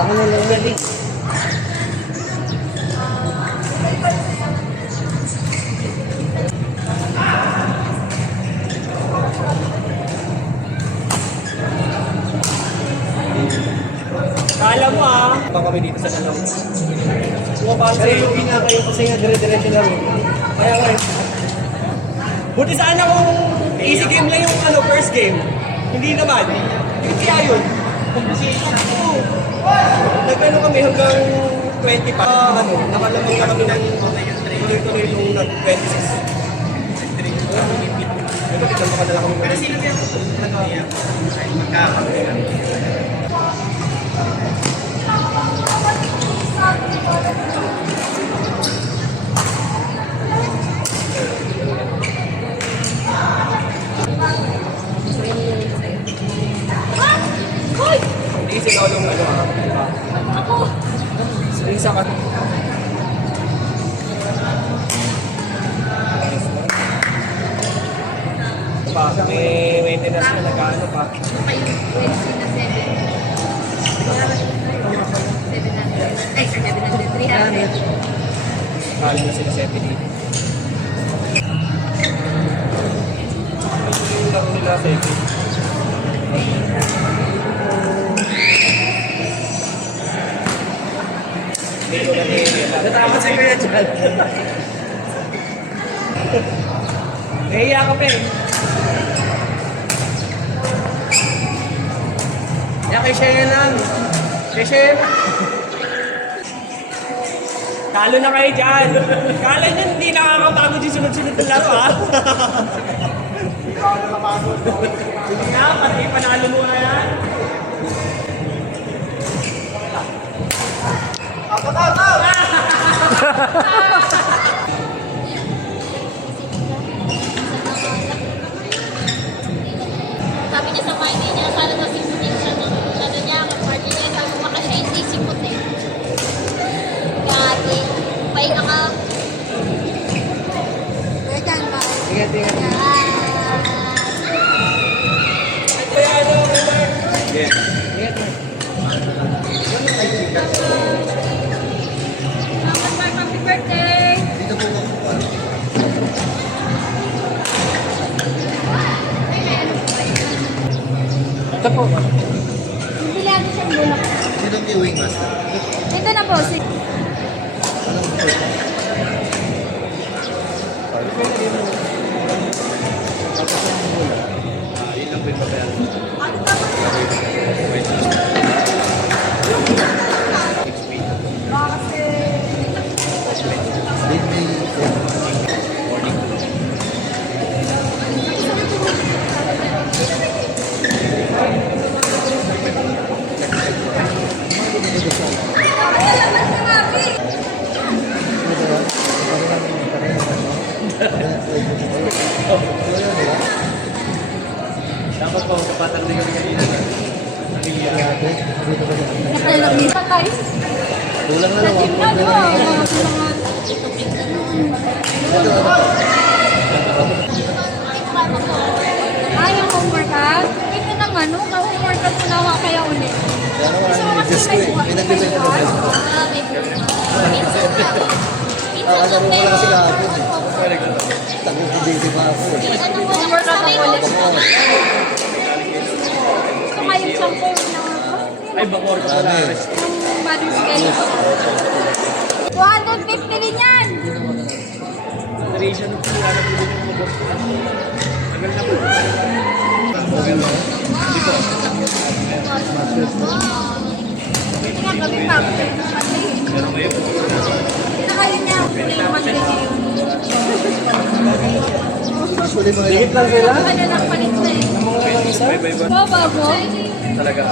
Ako na lang yan. Kala mo baka kami dito sa dalaw. Pero lugi nga kayo kasi nga dire-diretso lang. Kaya nga buti sana kung easy game lang yung first game. Hindi naman. Hindi kaya yun. Nag-ano kami hanggang 20 pa. Nakalamang na kami ng tuloy-tuloy nung nag-26. Ito, tignan mo ka na lang kami. Pero sino yung magkakamali kami? Hindi sila ulong Ako. isa ka. May maintenance na nag-ano pa. Kayo, Wednesday na 700. Ay, 700. 300. Kali na sila 70 dito. Yung laro nila 70. Natapos si Kuya dyan. Nahiya ka pa eh. Yan kay Shea lang. Shea. Talo na kayo dyan. Kala nyo hindi nakakapagod yung sunod-sunod na laro Hindi ka nakapagod. Hindi nga, pati panalo mo na yan. Sabi niya sa mind niya, sana daw simutin siya ng ano niya, kaparty niya, sabi ko baka siya hindi simutin. Gagi. Pahinga ka. Wegan ba? Ingat. Kaya ano, Mark? Ingat. Salamat, Mark. Happy birthday! Ito po. Bibili natin siyang bulak. Sinong viewing master? Ito na po, si... Yun lang po yung pabayaran. Lead me morning. Dapat pa, kapatang din kami kanina. Nakalagay pa tayo. Tulang na lang. Sa gym na, di ba? Ayaw homeworkout? Ito nang ano, ka-homeworkout mo nawa kaya ulit. Kaya naman, Gusto mo kasi Diyos ko may eh. buhat Pinagbibig ko may na. buhat? Kakalaro ko lang kasi kahapon eh. Takot ni JD pa ako eh. Homeworkout ang ulit. Gusto kayo siyang phone na Ay, bakor ka pala. Ano eh. yung mother's cake. 250 din yan! Duration po, ano po din yung mag-book. Tagal na po. Hindi nga kami pa. Pinakayo niya. Pinakayo niya yung Actually, mga Higit lang sila. ano lang palit na eh. Bye-bye. Bago? Talaga.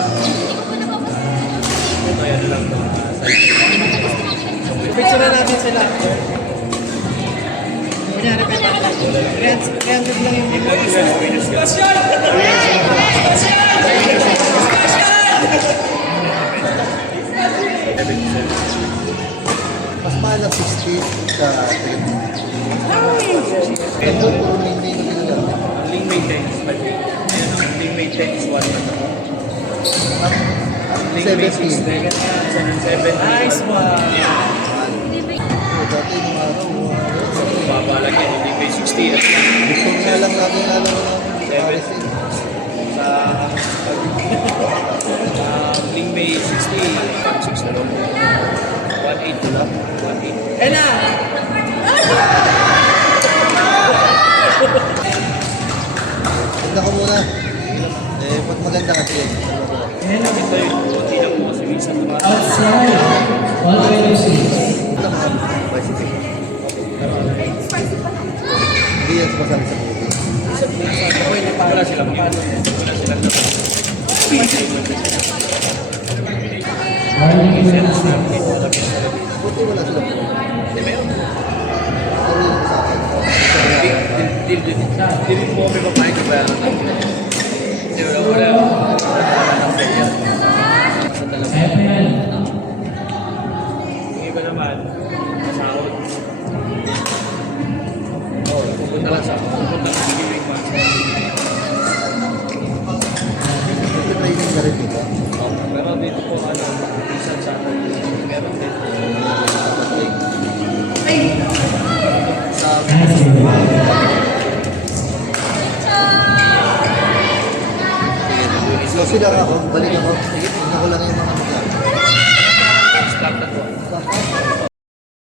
Kaya na lang to. Picture na natin sila. Kunyari, 300 lang yung Discussion! mas mahal ang 60 sa Philippines. Ito, puro hindi na ginagamit. Ang link may 10 is 5. Ayun, ang link may 10 is 1 na to. Ang 17. 7. Nice one. Dati nung araw, Babalag yan, hindi may 60. At gusto nga lang natin alam ng Seven. RSA. sa Bling Bay 60, 6 na lang. 1.8 na lang. 1.8. Eh na! Tignan ko muna. Pag maganda kasi. Ito yung buti lang mo kasi minsan mga Outside. 126. Ito mga bicycle. Hindi yan sumasali sa movie. wala silang yun. Wala silang laban. Buti wala sila po. Hindi meron. Ano yung sa akin? Hindi mo kami papayag na bayaran natin. Hindi wala. Sa talaga. Yung iba naman, masahod. Oo, pupunta lang sa beginning months. Ito training na rin dito. Pero dito po, minsan sa atin, meron din. Sa So sila ako, balik ako. Sige, tingnan ko lang yung mga